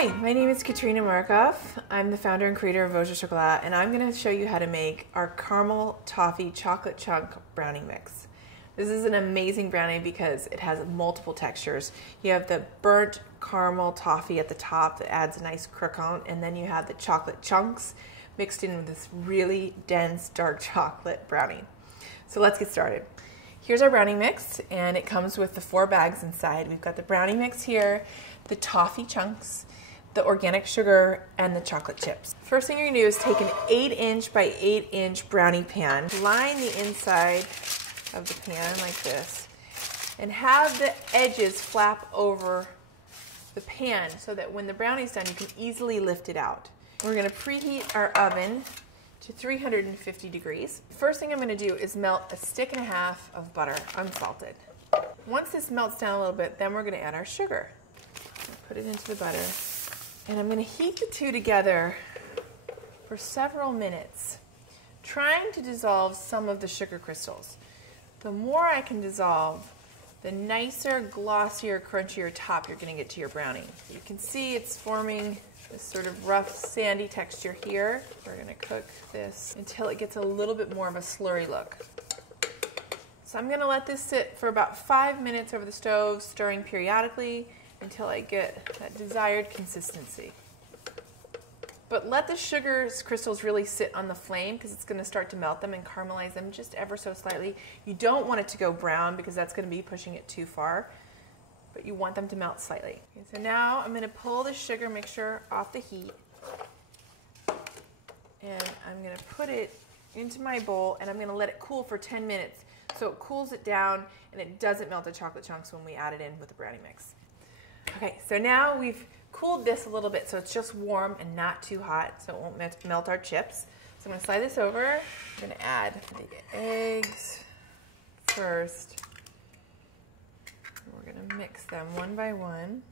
Hi, my name is Katrina Markoff. I'm the founder and creator of Vosges Haut-Chocolat, and I'm going to show you how to make our caramel toffee chocolate chunk brownie mix. This is an amazing brownie because it has multiple textures. You have the burnt caramel toffee at the top that adds a nice croquant, and then you have the chocolate chunks mixed in with this really dense dark chocolate brownie. So let's get started. Here's our brownie mix, and it comes with the 4 bags inside. We've got the brownie mix here, the toffee chunks, the organic sugar, and the chocolate chips. First thing you're gonna do is take an 8-inch by 8-inch brownie pan, line the inside of the pan like this, and have the edges flap over the pan so that when the brownie's done, you can easily lift it out. We're gonna preheat our oven to 350 degrees. First thing I'm gonna do is melt a 1.5 sticks of butter, unsalted. Once this melts down a little bit, then we're gonna add our sugar. Put it into the butter. And I'm gonna heat the two together for several minutes, trying to dissolve some of the sugar crystals. The more I can dissolve, the nicer, glossier, crunchier top you're gonna get to your brownie. You can see it's forming this sort of rough, sandy texture here. We're gonna cook this until it gets a little bit more of a slurry look. So I'm gonna let this sit for about 5 minutes over the stove, stirring periodically until I get that desired consistency. But let the sugar crystals really sit on the flame because it's gonna start to melt them and caramelize them just ever so slightly. You don't want it to go brown because that's gonna be pushing it too far, but you want them to melt slightly. Okay, so now I'm gonna pull the sugar mixture off the heat, and I'm gonna put it into my bowl, and I'm gonna let it cool for 10 minutes so it cools it down and it doesn't melt the chocolate chunks when we add it in with the brownie mix. Okay, so now we've cooled this a little bit so it's just warm and not too hot so it won't melt our chips. So I'm gonna slide this over. I'm gonna add the eggs first. We're gonna mix them one by one.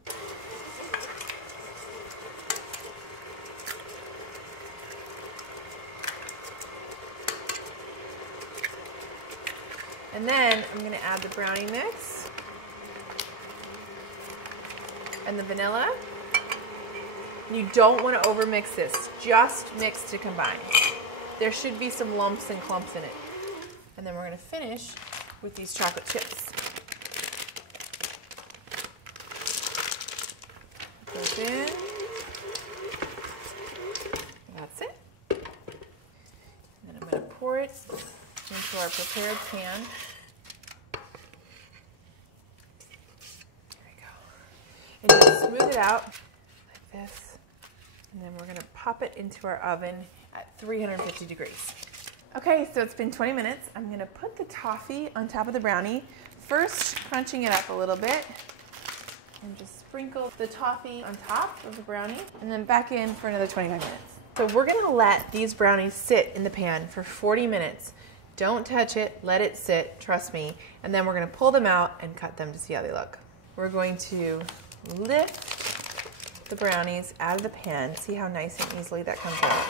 And then I'm gonna add the brownie mix and the vanilla. You don't want to overmix this, just mix to combine. There should be some lumps and clumps in it. And then we're gonna finish with these chocolate chips. Goes in. That's it. And then I'm gonna pour it into our prepared pan. And just smooth it out like this. And then we're gonna pop it into our oven at 350 degrees. Okay, so it's been 20 minutes. I'm gonna put the toffee on top of the brownie, first crunching it up a little bit, and just sprinkle the toffee on top of the brownie, and then back in for another 25 minutes. So we're gonna let these brownies sit in the pan for 40 minutes. Don't touch it, let it sit, trust me, and then we're gonna pull them out and cut them to see how they look. We're going to lift the brownies out of the pan. See how nice and easily that comes out.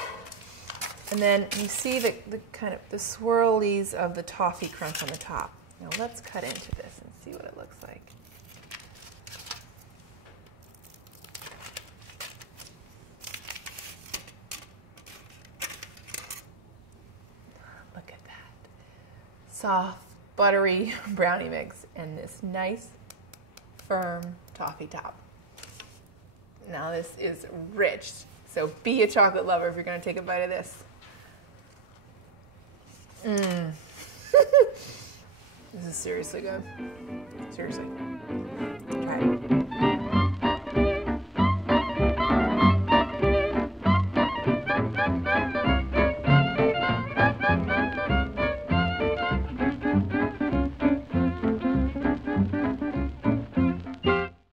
And then you see the kind of the swirlies of the toffee crunch on the top. Now let's cut into this and see what it looks like. Look at that. Soft, buttery brownie mix and this nice, firm toffee top. Now this is rich, so be a chocolate lover if you're gonna take a bite of this. This is seriously good. Seriously. Try it.